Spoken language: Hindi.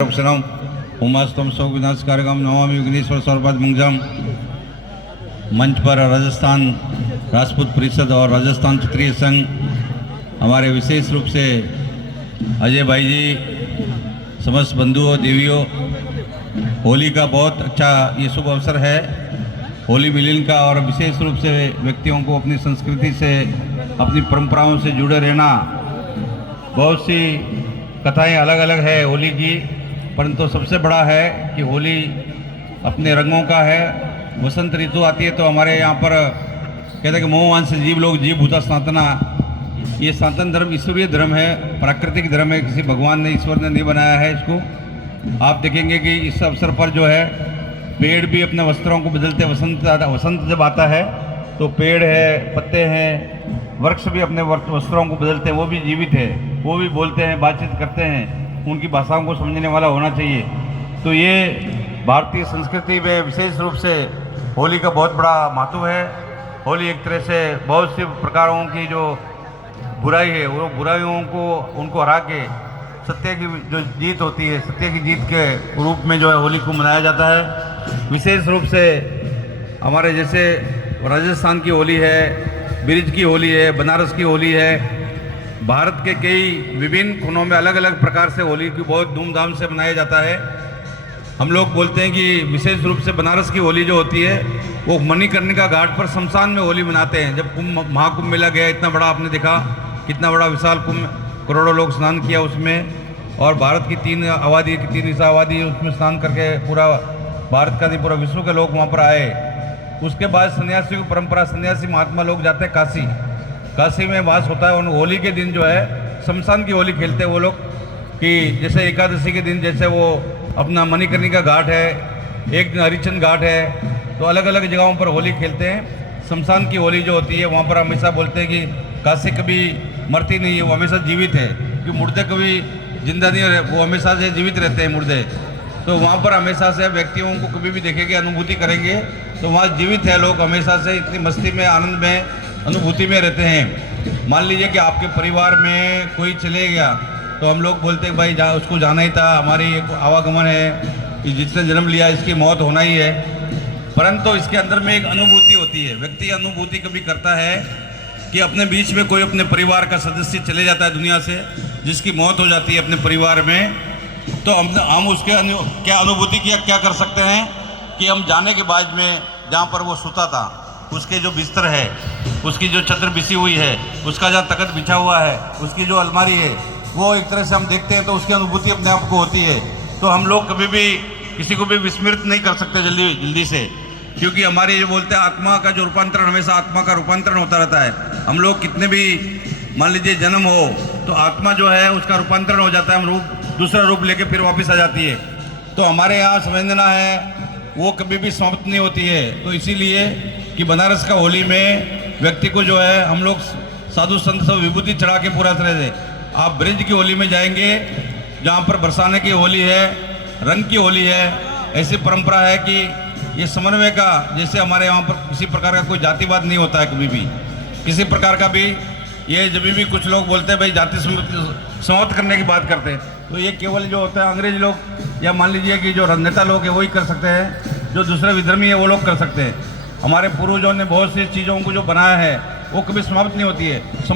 उमास्तम सौ विनाश कार्यक्रम नमामि विघ्नेश्वर सर्वपद मंगलम मंच पर राजस्थान राजपूत परिषद और राजस्थान क्षत्रिय संघ हमारे विशेष रूप से अजय भाई जी, समस्त बंधुओं देवियों, होली का बहुत अच्छा ये शुभ अवसर है होली मिलन का। और विशेष रूप से व्यक्तियों को अपनी संस्कृति से, अपनी परंपराओं से जुड़े रहना। बहुत सी कथाएं अलग अलग है होली की, परंतु सबसे बड़ा है कि होली अपने रंगों का है। वसंत ऋतु आती है तो हमारे यहाँ पर कहते हैं कि मोहवान से जीव लोग जीव भूता सनातना। ये सनातन धर्म ईश्वरीय धर्म है, प्राकृतिक धर्म है, किसी भगवान ने ईश्वर ने नहीं बनाया है इसको। आप देखेंगे कि इस अवसर पर जो है पेड़ भी अपने वस्त्रों को बदलते, वसंत जब आता है तो पेड़ है, पत्ते हैं, वृक्ष भी अपने वस्त्रों को बदलते हैं, वो भी जीवित है, वो भी बोलते हैं, बातचीत करते हैं, उनकी भाषाओं को समझने वाला होना चाहिए। तो ये भारतीय संस्कृति में विशेष रूप से होली का बहुत बड़ा महत्व है। होली एक तरह से बहुत सी प्रकारों की जो बुराई है वो बुराइयों को उनको हरा के सत्य की जो जीत होती है, सत्य की जीत के रूप में जो है होली को मनाया जाता है। विशेष रूप से हमारे जैसे राजस्थान की होली है, ब्रिज की होली है, बनारस की होली है, भारत के कई विभिन्न कोनों में अलग अलग प्रकार से होली की बहुत धूमधाम से मनाया जाता है। हम लोग बोलते हैं कि विशेष रूप से बनारस की होली जो होती है वो मणिकर्णिका घाट पर शमशान में होली मनाते हैं। जब महाकुंभ मेला गया, इतना बड़ा आपने देखा, कितना बड़ा विशाल कुंभ, करोड़ों लोग स्नान किया उसमें, और भारत की तीन हिस्सा आबादी उसमें स्नान करके पूरा भारत का नहीं पूरा विश्व के लोग वहाँ पर आए। उसके बाद सन्यासी की परंपरा, सन्यासी महात्मा लोग जाते हैं काशी में वास होता है। उन होली के दिन जो है शमशान की होली खेलते हैं वो लोग, कि जैसे एकादशी के दिन जैसे वो अपना मणिकर्णिका घाट है, एक दिन हरिचंद घाट है, तो अलग अलग जगहों पर होली खेलते हैं। शमशान की होली जो होती है वहाँ पर हमेशा बोलते हैं कि काशी कभी मरती नहीं है, वो हमेशा जीवित है, कि मुर्दे कभी जिंदा नहीं है, वो हमेशा से जीवित रहते हैं मुर्दे। तो वहाँ पर हमेशा से व्यक्तियों को कभी भी देखेंगे, अनुभूति करेंगे तो वहाँ जीवित है लोग, हमेशा से इतनी मस्ती में, आनंद में, अनुभूति में रहते हैं। मान लीजिए कि आपके परिवार में कोई चले गया तो हम लोग बोलते हैं भाई उसको जाना ही था, हमारी एक आवागमन है कि जिसने जन्म लिया इसकी मौत होना ही है। परंतु इसके अंदर में एक अनुभूति होती है, व्यक्ति अनुभूति कभी करता है कि अपने बीच में कोई अपने परिवार का सदस्य चले जाता है दुनिया से, जिसकी मौत हो जाती है अपने परिवार में, तो हम उसके क्या अनुभूति क्या कर सकते हैं कि हम जाने के बाद में जहाँ पर वो सोता था उसके जो बिस्तर है, उसकी जो चद्दर बिछी हुई है, उसका जहाँ तख्त बिछा हुआ है, उसकी जो अलमारी है, वो एक तरह से हम देखते हैं तो उसकी अनुभूति अपने आप को होती है। तो हम लोग कभी भी किसी को भी विस्मृत नहीं कर सकते जल्दी से, क्योंकि हमारे जो बोलते हैं आत्मा का जो रूपांतरण, हमेशा आत्मा का रूपांतरण होता रहता है। हम लोग कितने भी मान लीजिए जन्म हो तो आत्मा जो है उसका रूपांतरण हो जाता है, हम दूसरा रूप लेके फिर वापस आ जाती है। तो हमारे यहाँ समझना है वो कभी भी समाप्त नहीं होती है। तो इसीलिए कि बनारस का होली में व्यक्ति को जो है हम लोग साधु संत सब विभूति चढ़ा के पूरा तरह से, आप ब्रिज की होली में जाएंगे जहाँ पर बरसाने की होली है, रंग की होली है, ऐसी परंपरा है कि ये समन्वय का, जैसे हमारे यहाँ पर किसी प्रकार का कोई जातिवाद नहीं होता है कभी भी, किसी प्रकार का भी। ये जब भी कुछ लोग बोलते हैं भाई जाति समाप्त करने की बात करते हैं, तो ये केवल जो होता है अंग्रेज लोग या मान लीजिए कि जो राजनेता लोग हैं वही कर सकते हैं, जो दूसरे विधर्मी है वो लोग कर सकते हैं। हमारे पूर्वजों ने बहुत सी चीज़ों को जो बनाया है वो कभी समाप्त नहीं होती है।